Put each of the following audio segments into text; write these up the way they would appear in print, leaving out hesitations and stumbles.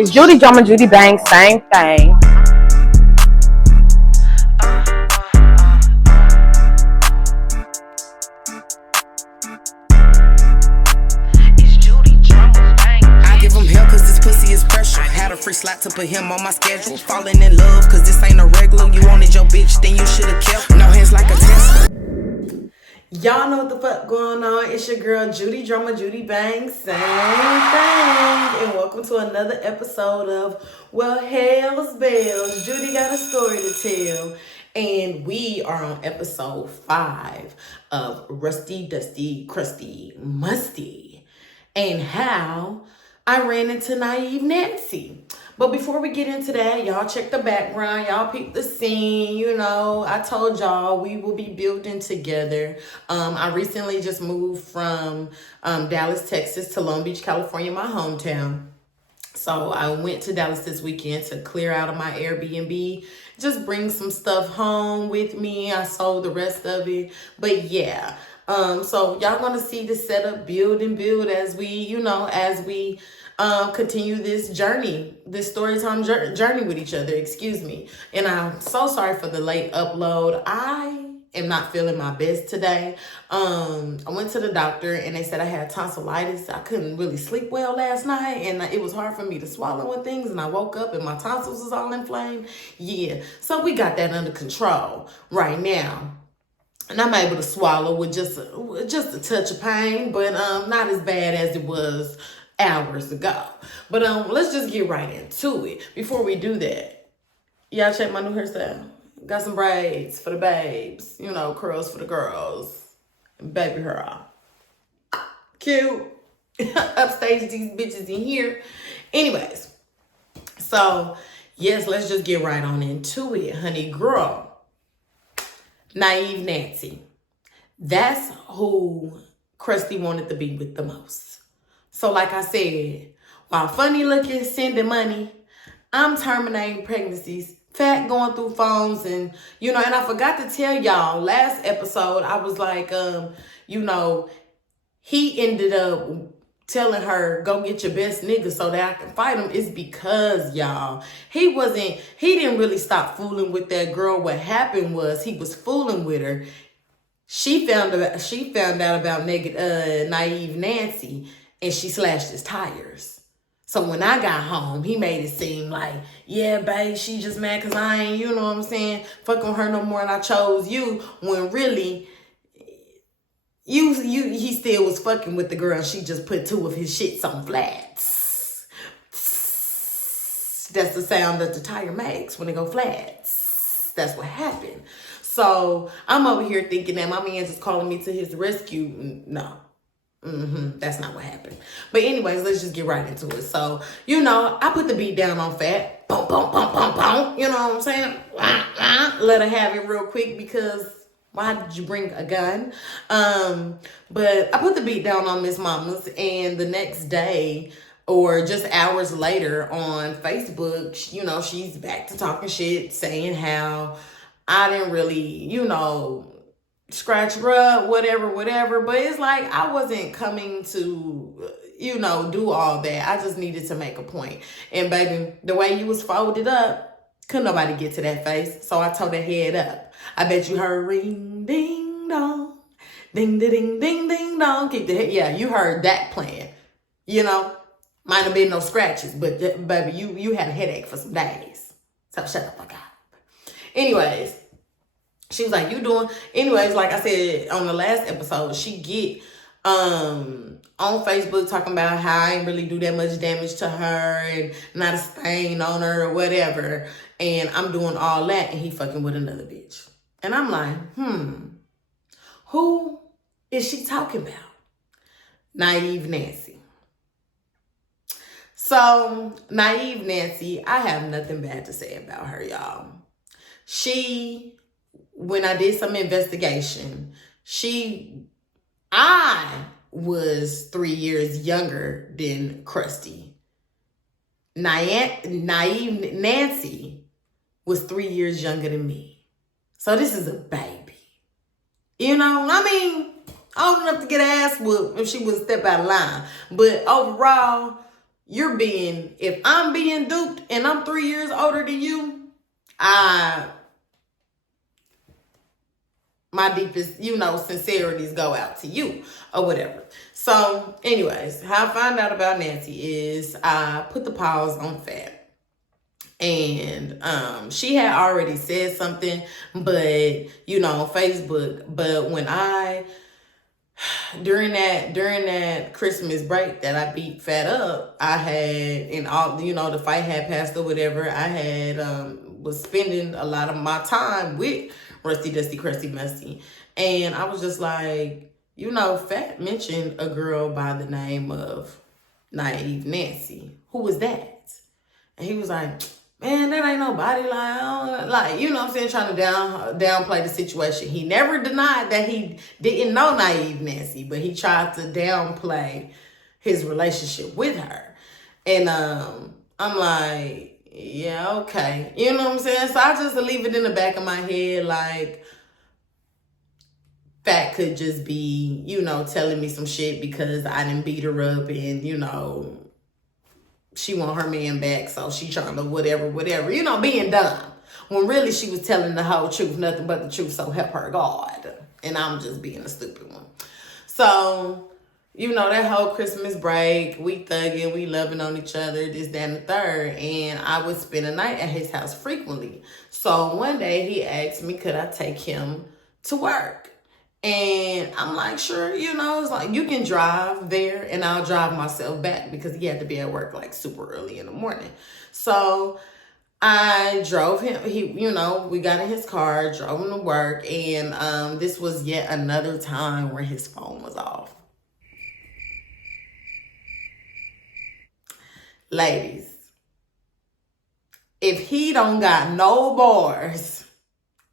It's Judy, Drama, Judy, Bang, same thing. I give him hell cause this pussy is pressure. Had a free slot to put him on my schedule. Falling in love cause this ain't a regular. You wanted your bitch, then you should've kept. No hands like a Tesla. Y'all know what the fuck going on. It's your girl Judy, Drama, Judy, Bang, same thing. And welcome to another episode of Well, Hell's Bells. Judy got a story to tell. And we are on episode 5 of Rusty, Dusty, Crusty, Musty. And how I ran into Naive Nancy. But before we get into that, y'all check the background. Y'all peep the scene. You know, I told y'all we will be building together. I recently just moved from Dallas, Texas to Long Beach, California, my hometown. So I went to Dallas this weekend to clear out of my Airbnb. Just bring some stuff home with me. I sold the rest of it. But yeah. So y'all gonna see the setup build and build as we, continue this journey, this storytime journey with each other, excuse me. And I'm so sorry for the late upload. I am not feeling my best today. I went to the doctor and they said I had tonsillitis. I couldn't really sleep well last night and it was hard for me to swallow and things. And I woke up and my tonsils was all inflamed. Yeah, so we got that under control right now. And I'm able to swallow with just a touch of pain, but not as bad as it was hours ago. But let's just get right into it. Before we do that, y'all check my new hairstyle. Got some braids for the babes, curls for the girls, and baby hair. Cute. Upstage these bitches in here. Anyways, so yes, let's just get right on into it, honey girl. Naive Nancy. That's who Krusty wanted to be with the most. So like I said, while funny looking, sending money, I'm terminating pregnancies, fat going through phones, and and I forgot to tell y'all last episode, I was like, he ended up telling her, go get your best nigga so that I can fight him. Is because, y'all, he didn't really stop fooling with that girl. What happened was he was fooling with her. She found out about Naive Nancy, and she slashed his tires. So when I got home, he made it seem like, yeah, babe, she just mad because I ain't, fuck on her no more and I chose you. When really, he still was fucking with the girl. She just put 2 of his shits on flats. That's the sound that the tire makes when it go flats. That's what happened. So I'm over here thinking that my man just calling me to his rescue. No. That's not what happened. But anyways, let's just get right into it. So, I put the beat down on fat. Boom, boom, boom, boom, boom. You know what I'm saying? Let her have it real quick because why did you bring a gun? But I put the beat down on Miss Mama's, and the next day or just hours later on Facebook, she's back to talking shit, saying how I didn't really, scratch her up, whatever. But it's like I wasn't coming to, do all that. I just needed to make a point. And baby, the way you was folded up, couldn't nobody get to that face. So I told her head up. I bet you heard ring, ding, dong. Ding, ding, ding, ding, dong. Keep the head. Yeah, you heard that playing. Might have been no scratches, but baby, you had a headache for some days. So shut the fuck up. Anyways, she was like, you doing? Anyways, like I said on the last episode, she get on Facebook talking about how I ain't really do that much damage to her and not a stain on her or whatever. And I'm doing all that and he fucking with another bitch. And I'm like, who is she talking about? Naive Nancy. So, Naive Nancy, I have nothing bad to say about her, y'all. When I did some investigation, I was 3 years younger than Krusty. Naive Nancy was 3 years younger than me. So this is a baby. Old enough to get her ass whooped if she would step out of line. But overall, if I'm being duped and I'm 3 years older than you, my deepest, sincerities go out to you or whatever. So anyways, how I found out about Nancy is I put the pause on Fat. And she had already said something, but on Facebook. But when during that Christmas break that I beat Fat up, I had, and all the fight had passed or whatever, I had was spending a lot of my time with Rusty Dusty Crusty Musty. And I was just like, Fat mentioned a girl by the name of Naive Nancy. Who was that? And he was like, man, that ain't nobody. Trying to downplay the situation. He never denied that he didn't know Naive Nancy, but he tried to downplay his relationship with her. And I'm like, yeah, okay. You know what I'm saying? So I just leave it in the back of my head, like, Fat could just be, telling me some shit because I didn't beat her up and, she want her man back, so she trying to whatever, being dumb. When really she was telling the whole truth, nothing but the truth, so help her God. And I'm just being a stupid one. So, that whole Christmas break, we thugging, we loving on each other, this, that, and the third. And I would spend a night at his house frequently. So one day he asked me, could I take him to work? And I'm like, sure, it's like, you can drive there and I'll drive myself back because he had to be at work like super early in the morning. So I drove him, we got in his car, drove him to work. And this was yet another time where his phone was off. Ladies, if he don't got no bars,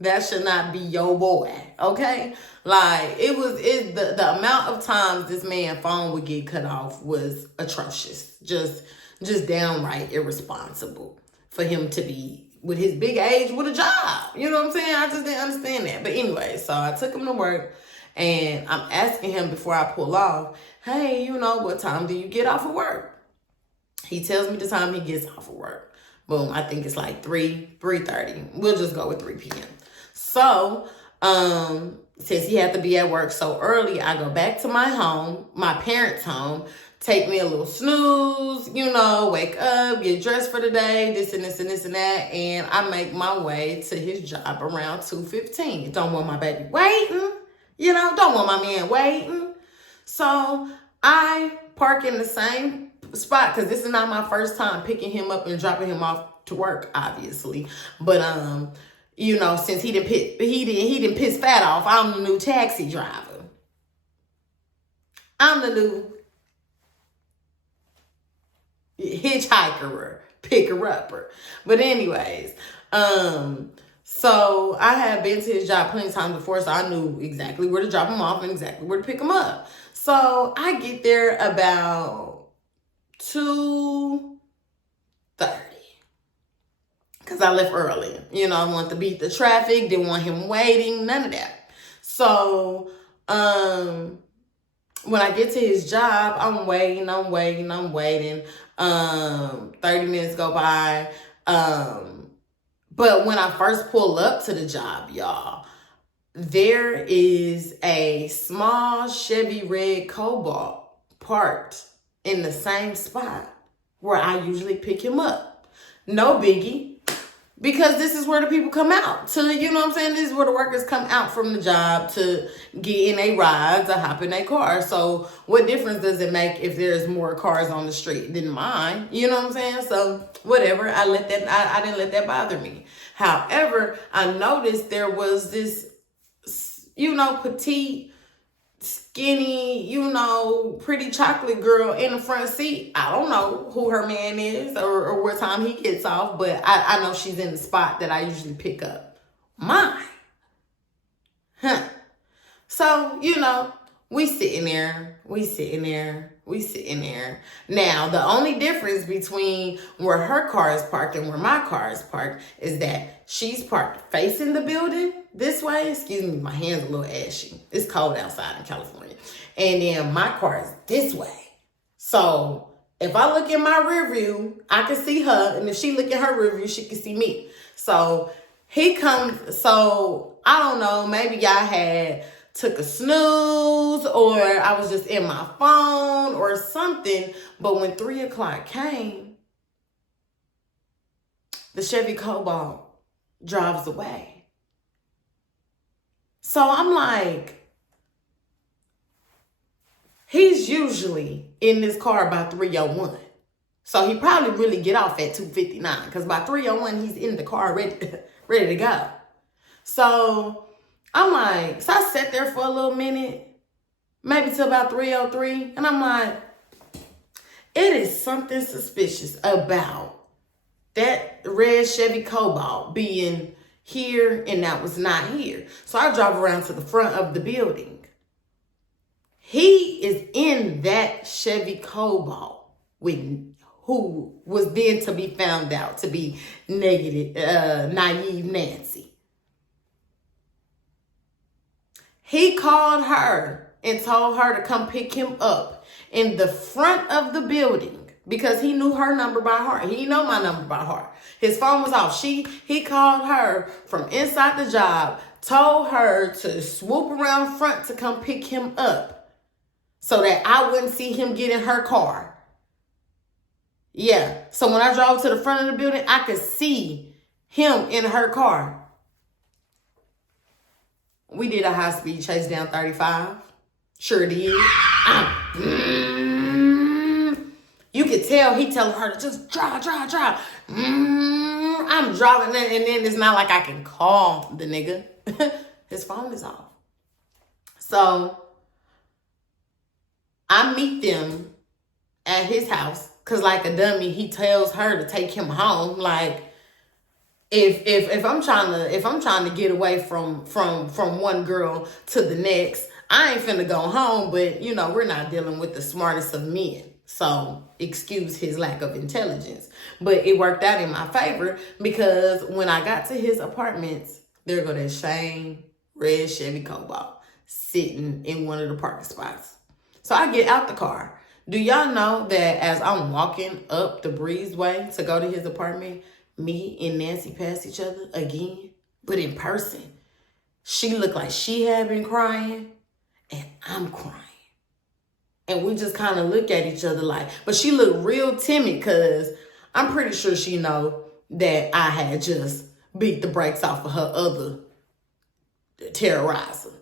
that should not be your boy, okay? Like, the amount of times this man's phone would get cut off was atrocious. Just downright irresponsible for him to be, with his big age, with a job. You know what I'm saying? I just didn't understand that. But anyway, so I took him to work, and I'm asking him before I pull off, hey, what time do you get off of work? He tells me the time he gets off of work. Boom, I think it's like 3:30. We'll just go with 3 p.m. So, since he had to be at work so early, I go back to my home, my parents' home, take me a little snooze, wake up, get dressed for the day, this and this and this and that, and I make my way to his job around 2:15. Don't want my baby waiting, don't want my man waiting. So I park in the same spot, because this is not my first time picking him up and dropping him off to work, obviously. But since he didn't piss Fat off, I'm the new taxi driver. I'm the new hitchhiker, picker-upper. But anyways, so I had been to his job plenty of times before, so I knew exactly where to drop him off and exactly where to pick him up. So I get there about 2:30. Because I left early. I wanted to beat the traffic. Didn't want him waiting. None of that. So, when I get to his job, I'm waiting. 30 minutes go by. But when I first pull up to the job, y'all, there is a small Chevy red Cobalt parked in the same spot where I usually pick him up. No biggie. Because this is where the people come out to, this is where the workers come out from the job to get in a ride, to hop in a car. So what difference does it make if there's more cars on the street than mine? You know what I'm saying? So whatever, I didn't let that bother me. However, I noticed there was this, petite, skinny, pretty chocolate girl in the front seat. I don't know who her man is or what time he gets off, but I know she's in the spot that I usually pick up mine. So, we sitting there. Now, the only difference between where her car is parked and where my car is parked is that she's parked facing the building this way. Excuse me, my hand's a little ashy. It's cold outside in California. And then my car is this way. So If I look in my rear view, I can see her. And if she look in her rear view, she can see me. So he comes. So I don't know. Maybe y'all had took a snooze or I was just in my phone or something. But when 3 o'clock came, the Chevy Cobalt drives away. So I'm like, he's usually in this car by 3:01. So he probably really get off at 2:59 because by 3:01, he's in the car ready to go. So I'm like, so I sat there for a little minute, maybe till about 3:03. And I'm like, it is something suspicious about that red Chevy Cobalt being here and that was not here. So I drive around to the front of the building. He is in that Chevy Cobalt with who was then to be found out to be naive Nancy. He called her and told her to come pick him up in the front of the building because he knew her number by heart. He know my number by heart. His phone was off. He called her from inside the job, told her to swoop around front to come pick him up so that I wouldn't see him get in her car. Yeah. So when I drove to the front of the building, I could see him in her car. We did a high-speed chase down 35. Sure did. You could tell he telling her to just drive. I'm driving, and then it's not like I can call the nigga. His phone is off. So I meet them at his house because, like a dummy, he tells her to take him home. Like, if I'm trying to get away from one girl to the next, I ain't finna go home. But you know, we're not dealing with the smartest of men, so excuse his lack of intelligence. But it worked out in my favor because when I got to his apartments, there go that same red Chevy Cobalt sitting in one of the parking spots. So I get out the car. Do y'all know that as I'm walking up the breezeway to go to his apartment, me and Nancy passed each other again, but in person. She looked like she had been crying, and I'm crying. And we just kind of look at each other like, but she looked real timid because I'm pretty sure she know that I had just beat the brakes off of her other terrorizer.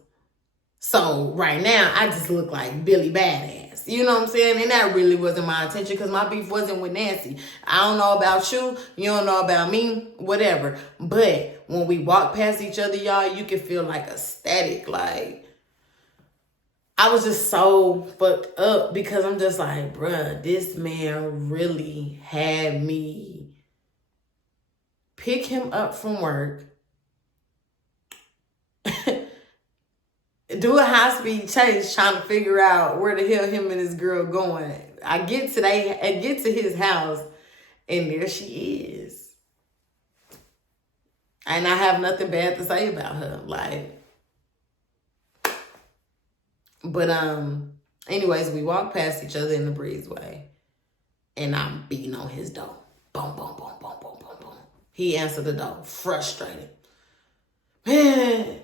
So right now, I just look like Billy Badass. You know what I'm saying? And that really wasn't my intention because my beef wasn't with Nancy. I don't know about you. You don't know about me. Whatever. But when we walk past each other, y'all, you can feel like a static. Like, I was just so fucked up because I'm just like, bruh, this man really had me pick him up from work, do a high-speed chase trying to figure out where the hell him and this girl going. I get to his house, and there she is. And I have nothing bad to say about her. Like, but anyways, we walked past each other in the breezeway, and I'm beating on his door. Boom, boom, boom, boom, boom, boom, boom. He answered the door, frustrated. Man,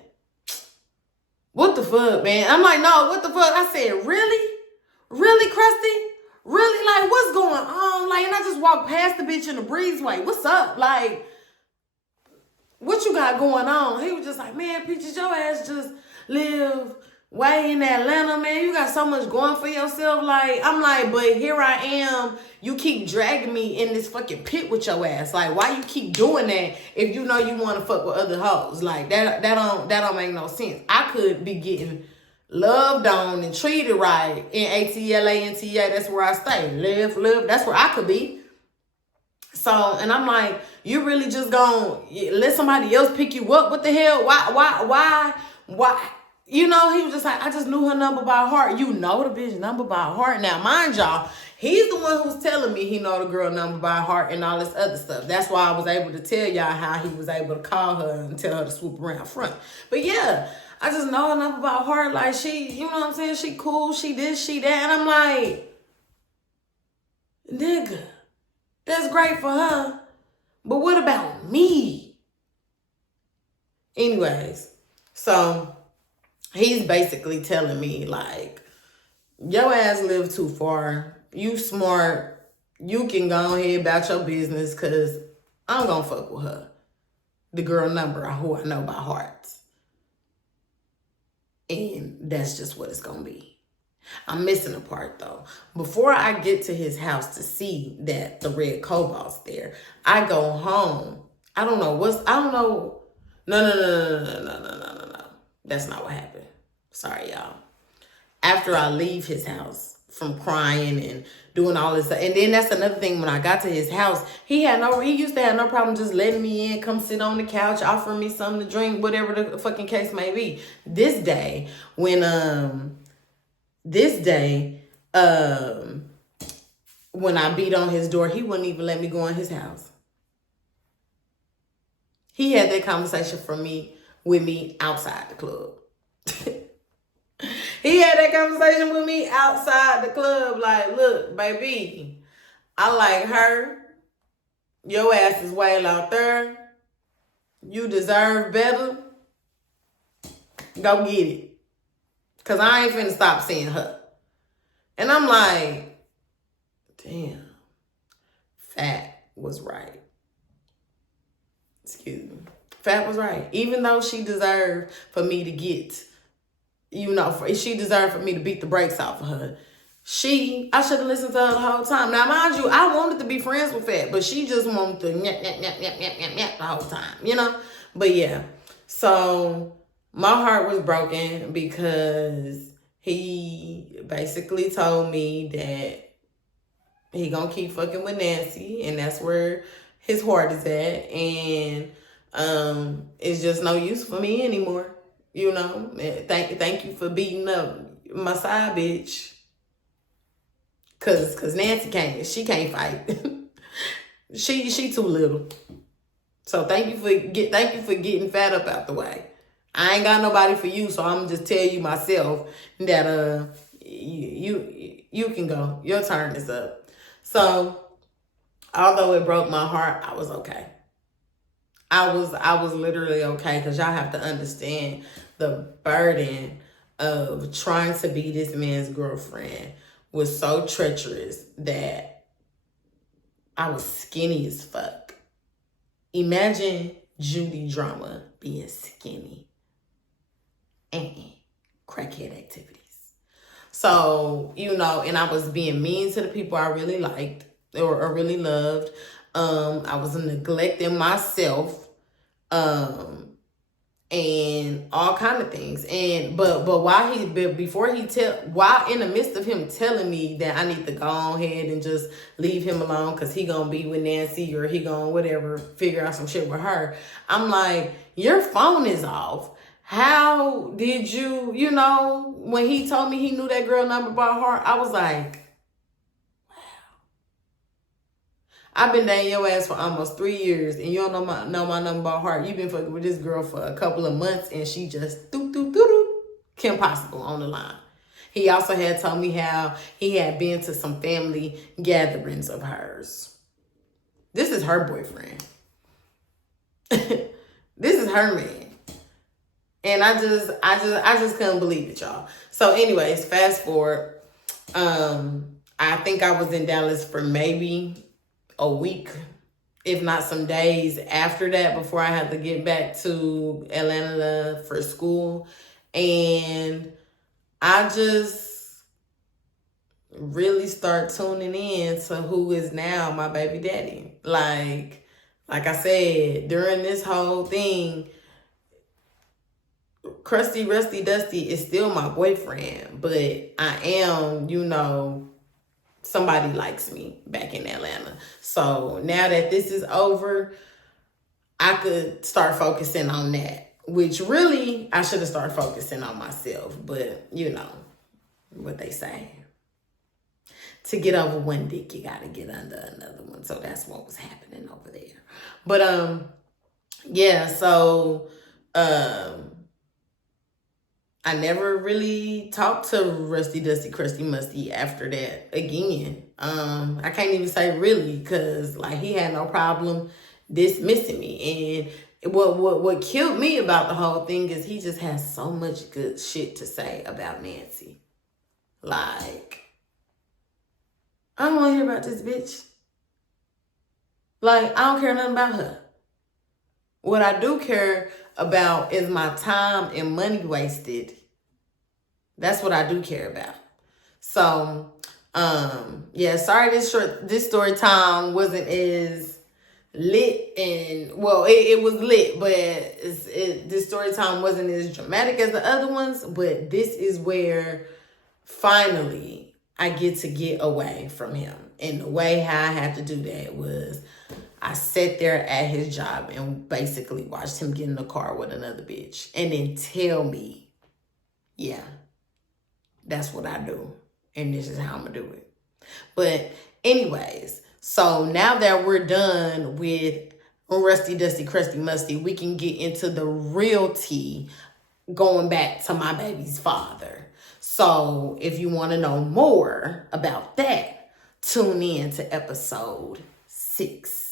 what the fuck, man? I'm like, no, what the fuck? I said, really? Really, Krusty? Really? Like, what's going on? Like, and I just walked past the bitch in the breezeway. What's up? Like, what you got going on? He was just like, man, Peaches, your ass just live way in Atlanta, man. You got so much going for yourself. Like, I'm like, but here I am. You keep dragging me in this fucking pit with your ass. Like, why you keep doing that if you know you want to fuck with other hoes? Like, that don't make no sense. I could be getting loved on and treated right in ATLA. That's where I stay. Live. That's where I could be. So, and I'm like, you really just gonna let somebody else pick you up? What the hell? Why? You know, he was just like, I just knew her number by heart. You know the bitch number by heart. Now, mind y'all, he's the one who's telling me he know the girl number by heart and all this other stuff. That's why I was able to tell y'all how he was able to call her and tell her to swoop around front. But yeah, I just know her number by heart. Like, she, you know what I'm saying? She cool, she this, she that. And I'm like, Nigga, that's great for her. But what about me? Anyways, so he's basically telling me, like, your ass live too far. You smart. You can go ahead about your business because I'm going to fuck with her. The girl number who I know by heart. And that's just what it's going to be. I'm missing a part though. Before I get to his house to see that the red cobalt's there, I go home. I don't know. No. That's not what happened. Sorry, y'all. After I leave his house from crying and doing all this stuff. And then that's another thing. When I got to his house, he used to have no problem just letting me in, come sit on the couch, offering me something to drink, whatever the fucking case may be. This day, when I beat on his door, he wouldn't even let me go in his house. He had that conversation with me outside the club. He had that conversation with me outside the club. Like, look, baby, I like her. Your ass is way out there. You deserve better. Go get it. Because I ain't finna stop seeing her. And I'm like, damn, Fat was right. Excuse me. Fat was right. Even though she deserved for me to get, she deserved for me to beat the brakes off of her. I should have listened to her the whole time. Now, mind you, I wanted to be friends with Fat, but she just wanted to yap the whole time, But yeah, so my heart was broken because he basically told me that he gonna keep fucking with Nancy, and that's where his heart is at, and it's just no use for me anymore. Thank you for beating up my side bitch, cause Nancy can't fight. she too little. So thank you for getting Fat up out the way. I ain't got nobody for you, so I'm just tell you myself that you can go. Your turn is up. So although it broke my heart, I was okay. I was literally okay, because y'all have to understand the burden of trying to be this man's girlfriend was so treacherous that I was skinny as fuck. Imagine Judy drama being skinny. Crackhead activities. So, and I was being mean to the people I really liked or really loved. I was neglecting myself, and all kind of things. But while in the midst of him telling me that I need to go ahead and just leave him alone because he gonna be with Nancy, or he gonna whatever, figure out some shit with her, I'm like, your phone is off. How did you, when he told me he knew that girl number by heart, I was like, I've been dating your ass for almost 3 years, and you don't know my number by heart. You've been fucking with this girl for a couple of months, and she just Kim Possible on the line. He also had told me how he had been to some family gatherings of hers. This is her boyfriend. This is her man. And I just couldn't believe it, y'all. So anyways, fast forward. I think I was in Dallas for maybe a week, if not some days after that, before I had to get back to Atlanta for school. And I just really start tuning in to who is now my baby daddy. Like I said, during this whole thing, Crusty, Rusty, Dusty is still my boyfriend, but I am, somebody likes me back in Atlanta. So now that this is over, I could start focusing on that, which really I should have started focusing on myself. But you know what they say. To get over one dick, you got to get under another one. So that's what was happening over there. But yeah, so I never really talked to Rusty Dusty Crusty Musty after that again. I can't even say really, because like he had no problem dismissing me. And what killed me about the whole thing is he just has so much good shit to say about Nancy. Like, I don't want to hear about this bitch. Like, I don't care nothing about her. What I do care about is my time and money wasted. That's what I do care about. So, yeah, sorry this story time wasn't as lit, and well, it was lit, but this story time wasn't as dramatic as the other ones. But this is where finally I get away from him. And the way how I had to do that was I sat there at his job and basically watched him get in the car with another bitch and then tell me, yeah, that's what I do. And this is how I'm going to do it. But anyways, so now that we're done with Rusty Dusty Crusty Musty, we can get into the real tea going back to my baby's father. So if you want to know more about that, tune in to episode 6.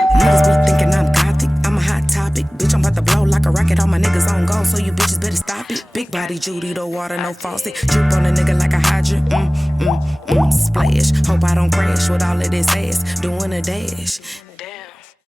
Niggas be thinking I'm gothic, I'm a hot topic. Bitch, I'm about to blow like a rocket, all my niggas on go, so you bitches better stop it. Big body Judy, the water, no faucet. Drip on a nigga like a hydrant, splash. Hope I don't crash with all of this ass, doing a dash.